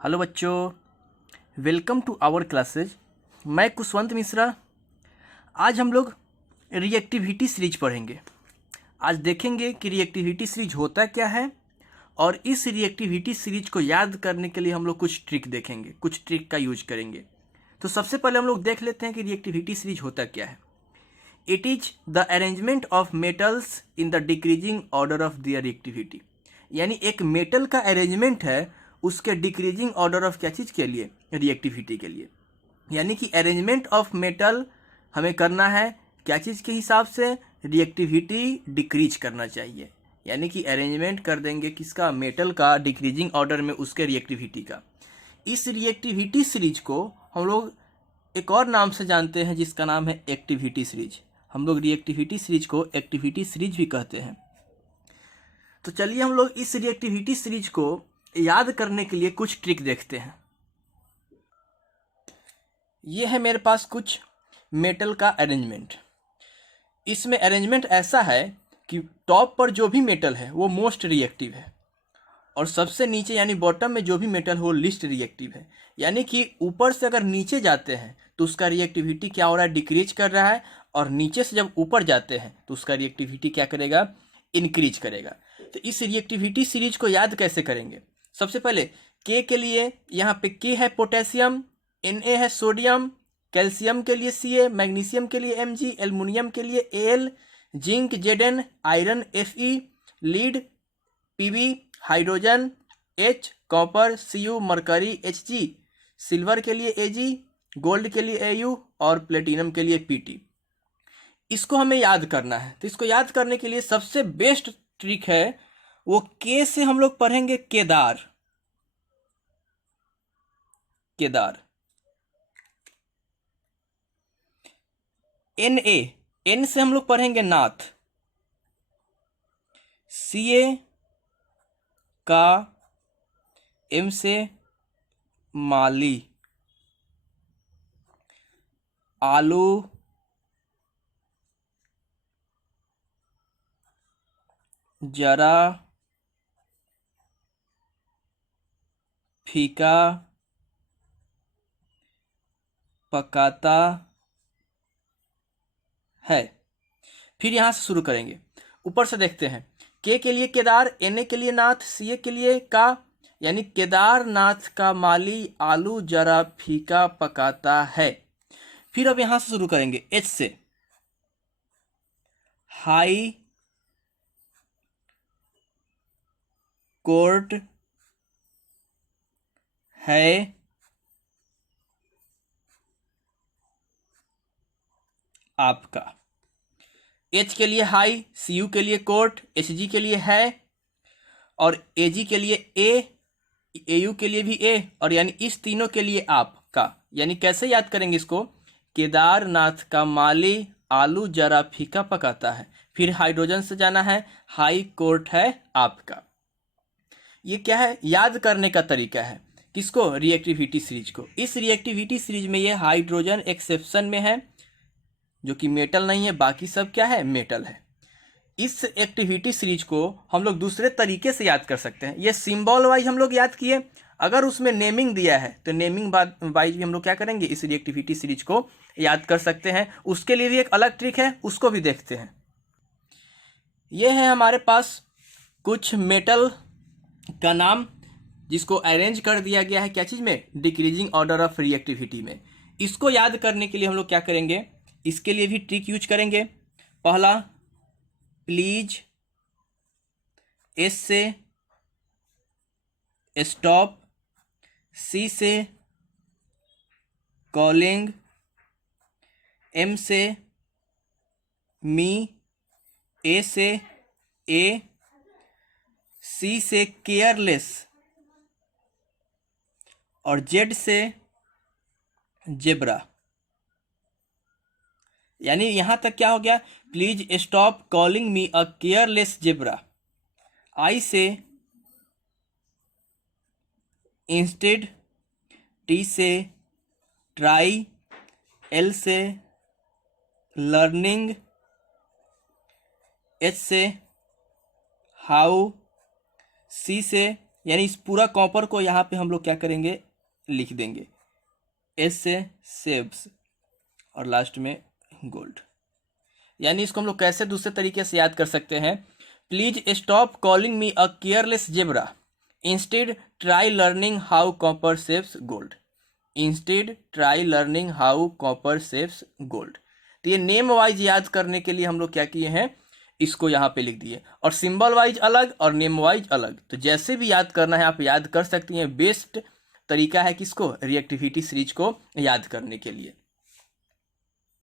Hello बच्चों, welcome to our classes. मैं कुशवंत मिश्रा। आज हम लोग रिएक्टिविटी सीरीज पढ़ेंगे। आज देखेंगे कि रिएक्टिविटी सीरीज होता क्या है और इस रिएक्टिविटी सीरीज को याद करने के लिए हम लोग कुछ ट्रिक देखेंगे, कुछ ट्रिक का यूज करेंगे। तो सबसे पहले हम लोग देख लेते हैं कि रिएक्टिविटी सीरीज होता क्या है। It is the arrangement of metals in the decreasing order of their reactivity. यानी एक मेटल का अरेंजमेंट है उसके डिक्रीजिंग ऑर्डर ऑफ क्या चीज़ के लिए, रिएक्टिविटी के लिए। यानी कि अरेंजमेंट ऑफ मेटल हमें करना है क्या चीज़ के हिसाब से, रिएक्टिविटी डिक्रीज करना चाहिए। यानी कि अरेंजमेंट कर देंगे किसका, मेटल का, डिक्रीजिंग ऑर्डर में उसके रिएक्टिविटी का। इस रिएक्टिविटी सीरीज को हम लोग एक और नाम से जानते हैं जिसका नाम है एक्टिविटी सीरीज। हम लोग रिएक्टिविटी सीरीज को एक्टिविटी सीरीज भी कहते हैं। तो चलिए हम लोग इस रिएक्टिविटी सीरीज को याद करने के लिए कुछ ट्रिक देखते हैं। ये है मेरे पास कुछ मेटल का अरेंजमेंट। इसमें अरेंजमेंट ऐसा है कि टॉप पर जो भी मेटल है वो मोस्ट रिएक्टिव है और सबसे नीचे यानी बॉटम में जो भी मेटल हो लिस्ट रिएक्टिव है। यानी कि ऊपर से अगर नीचे जाते हैं तो उसका रिएक्टिविटी क्या हो रहा है, डिक्रीज कर रहा है, और नीचे से जब ऊपर जाते हैं तो उसका रिएक्टिविटी क्या करेगा, इंक्रीज करेगा। तो इस रिएक्टिविटी सीरीज को याद कैसे करेंगे। सबसे पहले के लिए यहाँ पे के है पोटेशियम, Na है सोडियम, कैल्शियम के लिए Ca, मैग्नीशियम के लिए Mg, एल्युमिनियम के लिए Al, zinc Zn, iron Fe, lead Pb, hydrogen H, copper Cu, mercury Hg, silver के लिए Ag, गोल्ड के लिए Au और प्लेटिनम के लिए Pt। इसको हमें याद करना है। तो इसको याद करने के लिए सबसे बेस्ट ट्रिक है वो के से हम लोग पढ़ेंगे केदार। केदार एन से हम लोग पढ़ेंगे नाथ। Ca का M से माली। आलू जरा फीका पकाता है। फिर यहां से शुरू करेंगे, ऊपर से देखते हैं। के लिए केदार, Na के लिए नाथ, Ca के लिए का, यानी केदारनाथ का माली आलू जरा फीका पकाता है। फिर अब यहां से शुरू करेंगे H से, हाई कोर्ट है आपका। H के लिए हाई, Cu के लिए कोर्ट, Hg के लिए है और Ag के लिए A, Au के लिए भी A, और यानी इस तीनों के लिए आपका। यानी कैसे याद करेंगे इसको, केदारनाथ का माली आलू जरा फीका पकाता है। फिर हाइड्रोजन से जाना है, हाई कोर्ट है आपका। ये क्या है, याद करने का तरीका है। किसको, रिएक्टिविटी सीरीज को। इस रिएक्टिविटी सीरीज में ये हाइड्रोजन एक्सेप्शन में है जो कि मेटल नहीं है, बाकी सब क्या है, मेटल है। इस एक्टिविटी सीरीज को हम लोग दूसरे तरीके से याद कर सकते हैं। ये सिंबल वाइज हम लोग याद किए, अगर उसमें नेमिंग दिया है तो नेमिंग वाइज भी हम लोग क्या करेंगे, इस रिएक्टिविटी सीरीज को याद कर सकते हैं। उसके लिए भी एक अलग ट्रिक है, उसको भी देखते हैं। ये है हमारे पास कुछ मेटल का नाम जिसको अरेंज कर दिया गया है क्या चीज़ में, डिक्रीजिंग ऑर्डर ऑफ रिएक्टिविटी में। इसको याद करने के लिए हम लोग क्या करेंगे, इसके लिए भी ट्रिक यूज करेंगे। पहला, प्लीज, एस से स्टॉप, सी से कॉलिंग, एम से मी, ए से ए, सी से केयरलेस और जेड से जेब्रा। यानी यहां तक क्या हो गया, please stop calling me a careless zebra. I से इंस्टेड, टी से ट्राई, एल से लर्निंग, एच से हाउ, सी से यानी इस पूरा कॉपर को यहाँ पे हम लोग क्या करेंगे, लिख देंगे। एस से सेव्स और लास्ट में गोल्ड। यानी इसको हम लोग कैसे दूसरे तरीके से याद कर सकते हैं, please stop calling me a careless zebra, instead try learning how copper saves gold. Instead try learning how copper saves gold. तो ये नेम वाइज याद करने के लिए हम लोग क्या किए हैं, इसको यहाँ पे लिख दिए, और सिंबल वाइज अलग और नेम वाइज अलग। तो जैसे भी याद करना है आप याद कर सकती हैं। बेस्ट तरीका है किसको, रिएक्टिविटी सीरीज को याद करने के लिए।